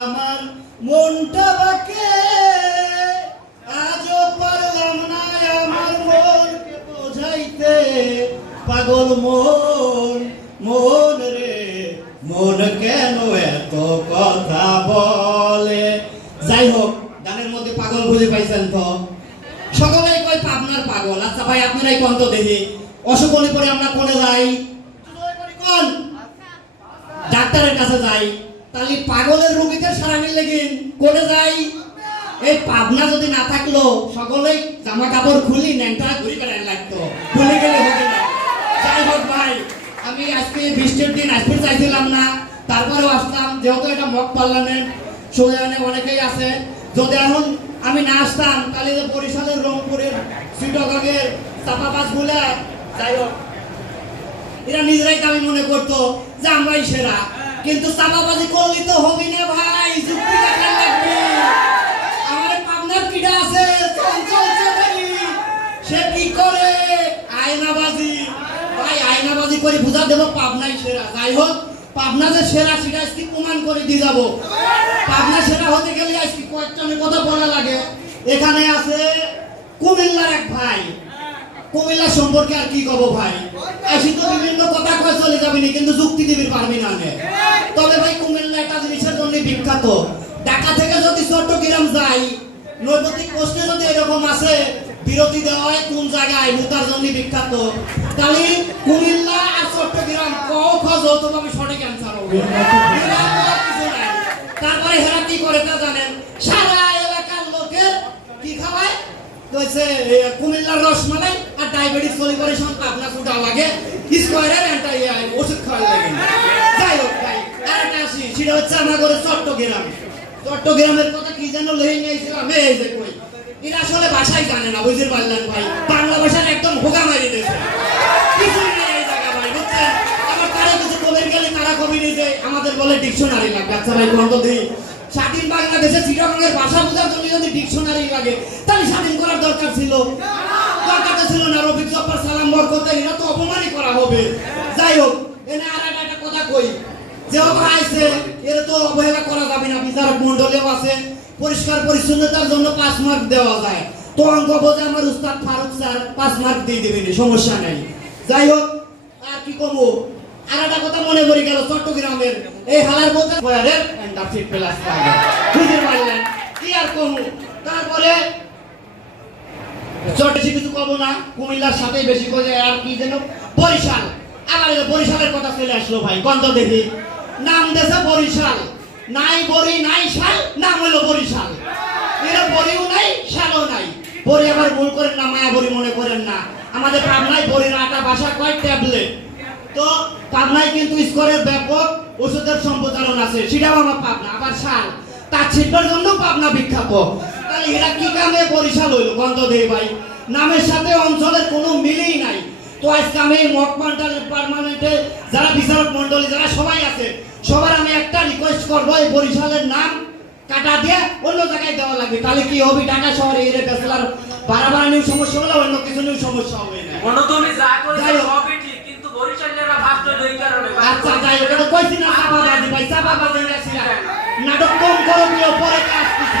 আমার মনটা বাকে, আজও পারলাম না আমার মনকে বোঝাইতে। পাগল মন মন রে, মন কেন এত কথা বলে? যাই হোক, গানের মধ্যে পাগল বুঝে পাইছেন তো? সকলেই কয় পাবনার পাগল। আচ্ছা ভাই, আপনারাই কোন তো দেখি? অসুখ হলে পরে আমরা কোনে যাই? কোন? ডাক্তারের কাছে যাই। তাহলে পাগলের রোগীদের সারানি লেগিন করে যাই। এই পাবনা যদি না থাকল সকলেই জামা কাপড় খুলি, ন্যাংটা ঘুরি বেড়ায় লাগতো। খুলে গেলে হবে না। যাই হোক ভাই, আমি আজকে বৃষ্টির দিন আসতে চাইছিলাম না। তারপরেও আসলাম, যেহেতু এটা মক পার্লামেন্ট সোজানে অনেকেই আছে। যদি এখন আমি না আসতাম, তাহলে যে বরিশালের, রংপুরের শ্রীটকের চাপাবাসগুলা যাই হোক, এরা নিজেরাই দামি মনে করতো যে আমরাই সেরা। কিন্তু চাপাবাজি করলে তো হবে না ভাই, যুক্তি আমার পাবনার পিঠা আছে সে কি করে? আয়নাবাজি। ভাই, আয়নাবাজি করে বুঝা দেবো পাবনাই সেরা। যাই হোক, পাবনা যে সেরা, সেটা আজকে প্রমাণ করে দিয়ে যাব। পাবনা সেরা হতে গেলে আজকে কয়েকজনের কথা বলা লাগে। এখানে আছে কুমিল্লার এক ভাই। কুমিল্লা সম্পর্কে আর কি কব ভাই? আসি তো বিভিন্ন কথা কয়ে চলে যাবি না কিন্তু যুক্তি দিবি পারবি না নে। তবে ভাই কুমিল্লা একটা জিনিসের জন্য বিখ্যাত। ঢাকা থেকে যদি চট্টগ্রাম যাই নৈতিক প্রশ্নে যদি এরকম আছে বিরতি দেওয়া হয় কোন জায়গায় মুতার জন্য বিখ্যাত। তাহলে কুমিল্লা আর চট্টগ্রাম ক খ যৌথভাবে সঠিক অ্যান্সার হবে। তারপরে হেরা কি করে তা জানেন? সারা এলাকার লোকের কি খাওয়ায়? কুমিল্লার রসমালাই ডায়াবেটিস সলিপারেশন আপনার ফুটা লাগে। স্কোয়ারের একটা ওষুধ খাওয়া লাগে। যাই হোক ভাই আর একটা আসি, সেটা হচ্ছে আমার ঘরে চট্টগ্রাম। চট্টগ্রামের কথা কি যেন লই নিয়েছিলাম এই যে কই। এরা আসলে ভাষাই জানে না, বুঝতে পারলেন ভাই। বাংলা ভাষার একদম ভোগা মারি দিয়েছে। কিছুই নেই এই জায়গা ভাই, বুঝছেন? আমার কারে কিছু কবে গেলে তারা কবি নিতে আমাদের বলে ডিকশনারি লাগবে আচ্ছা ভাই, বন্ধ দিই স্বাধীন বাংলাদেশে চিটাগাঙ্গের ভাষা বোঝার জন্য যদি ডিকশনারি লাগে, তাহলে স্বাধীন করার দরকার ছিল। ছিল না, রফিক জব্বার সালাম বরকতে এরা তো অপমানই করা হবে। যাই হোক, এনে আর একটা কথা কই। যেহেতু আইছে, এর তো অবহেলা করা যাবে না, বিচারক মন্ডলেও আছে, পরিষ্কার পরিচ্ছন্নতার জন্য পাঁচ মার্ক দেওয়া যায়। তো অঙ্ক বোঝে আমার উস্তাদ ফারুক স্যার পাঁচ মার্ক দিয়ে দেবেন, সমস্যা নাই। যাই হোক, আর কি কমু? আর একটা কথা মনে পড়ে গেল, চট্টগ্রামের এই হালার বলতে ফয়ারের এন্ডারশিপ প্লাস পাবে বুঝতে পারলেন? কি আর কমু? তারপরে কব না, কুমিল্লার সাথে বেশি করে আর কি যেন, বরিশাল। আবার বরিশালের কথা চলে আসলো ভাই গন্ধ দেখি নাম দেশে বরিশাল। নাই বরি, নাই শাল, নাম হলো বরিশাল। এরা বরিও নাই নাই। বরি আবার ভুল করেন না, মায়া বরি মনে করেন না। আমাদের পাবনায় বরির আটা ভাষা কয় ট্যাবলেট? তো পাবনায় কিন্তু স্কোরের ব্যাপক ওষুধের সম্প্রচারণ আছে। সেটাও আমার পাবনা, আবার শাল। তার ছিটবার জন্য পাবনা বিখ্যাত। তাহলে এরা কি কামে বরিশাল হইল? গন্ধ দেই ভাই। নামের সাথে অঞ্চলের কোনো মিলেই নাই। তো আজকে আমি পার্মানেন্টে যারা বিচারক মন্ডলী যারা সবাই আছে সবার আমি একটা রিকোয়েস্ট করব এই বরিশালের নাম কাটা দিয়ে অন্য জায়গায় দেওয়া লাগবে। তাহলে কি হবে? ঢাকা শহরে এর নিয়ে সমস্যা হলে অন্য কিছু নিয়ে সমস্যা হবে না। মনোদমে যা করেছে সবই ঠিক কিন্তু বরিশালেরা কারণে আচ্ছা যাই হোক এটা কইছি না ভাই চাপাবাজি না নাটক কম করো পরে কাজ কিছু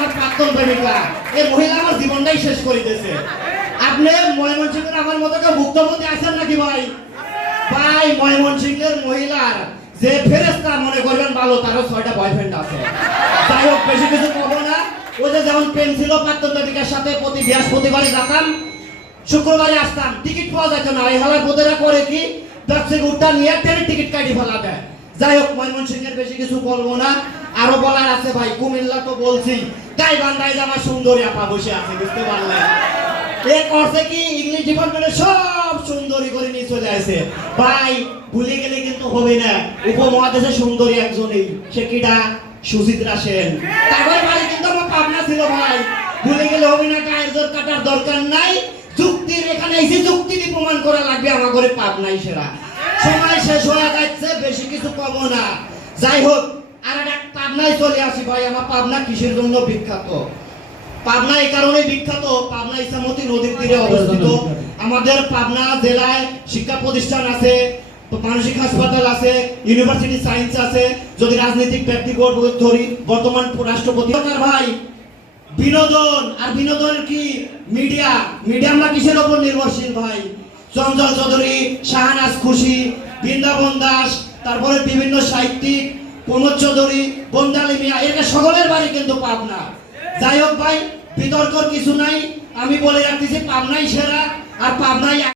আমার প্রাক্তন প্রেমিকা এই মহিলা আমার জীবনটাই শেষ করে আপনি ময়মনসিংহের আমার মতো ভুক্তভোগী আছেন নাকি ভাই? ভাই, ময়মনসিংহের মহিলার যে ফেরেস্তা মনে করবেন ভালো, তারও ছয়টা বয়ফ্রেন্ড আছে। যাই হোক, বেশি কিছু কব না। ওই যে যেমন পেন ছিল প্রাক্তন সাথে প্রতি বৃহস্পতিবারে যেতাম, শুক্রবারে আসতাম, টিকিট পাওয়া যেত না। এই হালার বোধেরা করে কি, ব্যবসায়িক উঠটা নিয়ে ট্রেনের টিকিট কাটি ফেলা দেয় যাই হোক, ময়মনসিংহের বেশি কিছু বলব না। আরও বলার আছে ভাই, কুমিল্লা তো বলছি। গাই বান্ধায় যে আমার সুন্দরী আপা বসে আছে, বুঝতে পারলেন? এ করছে কি ইংলিশ ডিপার্টমেন্টের সব সুন্দরী করে নিয়ে চলে আসে। ভাই, ভুলে গেলে কিন্তু হবে না। উপমহাদেশের সুন্দরী একজনই, সে কিডা? সুচিত্রা সেন তারপরে ভাই, কিন্তু আমার পাবনা ছিল ভাই। ভুলে গেলে হবে না, গায়ের কাটার দরকার নাই। চুক্তির এখানে এসে দিয়ে প্রমাণ করা লাগবে, আমার ঘরে পাবনাই সেরা। সময় শেষ হয়ে যাচ্ছে, বেশি কিছু পাবো না। যাই হোক পাবনায় চলে আসি ভাই আমার পাবনা কিসের জন্য বিখ্যাত। পাবনা এই কারণে বিখ্যাত পাবনা ইসামতি নদীর তীরে অবস্থিত। আমাদের পাবনা জেলায় শিক্ষা প্রতিষ্ঠান আছে মানসিক হাসপাতাল আছে ইউনিভার্সিটি সায়েন্স আছে। যদি রাজনৈতিক ব্যক্তিগত ধরি বর্তমান রাষ্ট্রপতি। ভাই বিনোদন আর বিনোদনের কি? মিডিয়া। মিডিয়া আমরা কিসের ওপর নির্ভরশীল ভাই? চঞ্চল চৌধুরী শাহনাজ খুশি বৃন্দাবন দাস তারপরে বিভিন্ন সাহিত্যিক প্রমোদ চৌধুরী, বন্দালি মিয়া এটা সকলের বাড়ি কিন্তু পাবনা। যাই হোক ভাই, বিতর্কর কিছু নাই, আমি বলে রাখতেছি, পাবনাই সেরা আর পাবনাই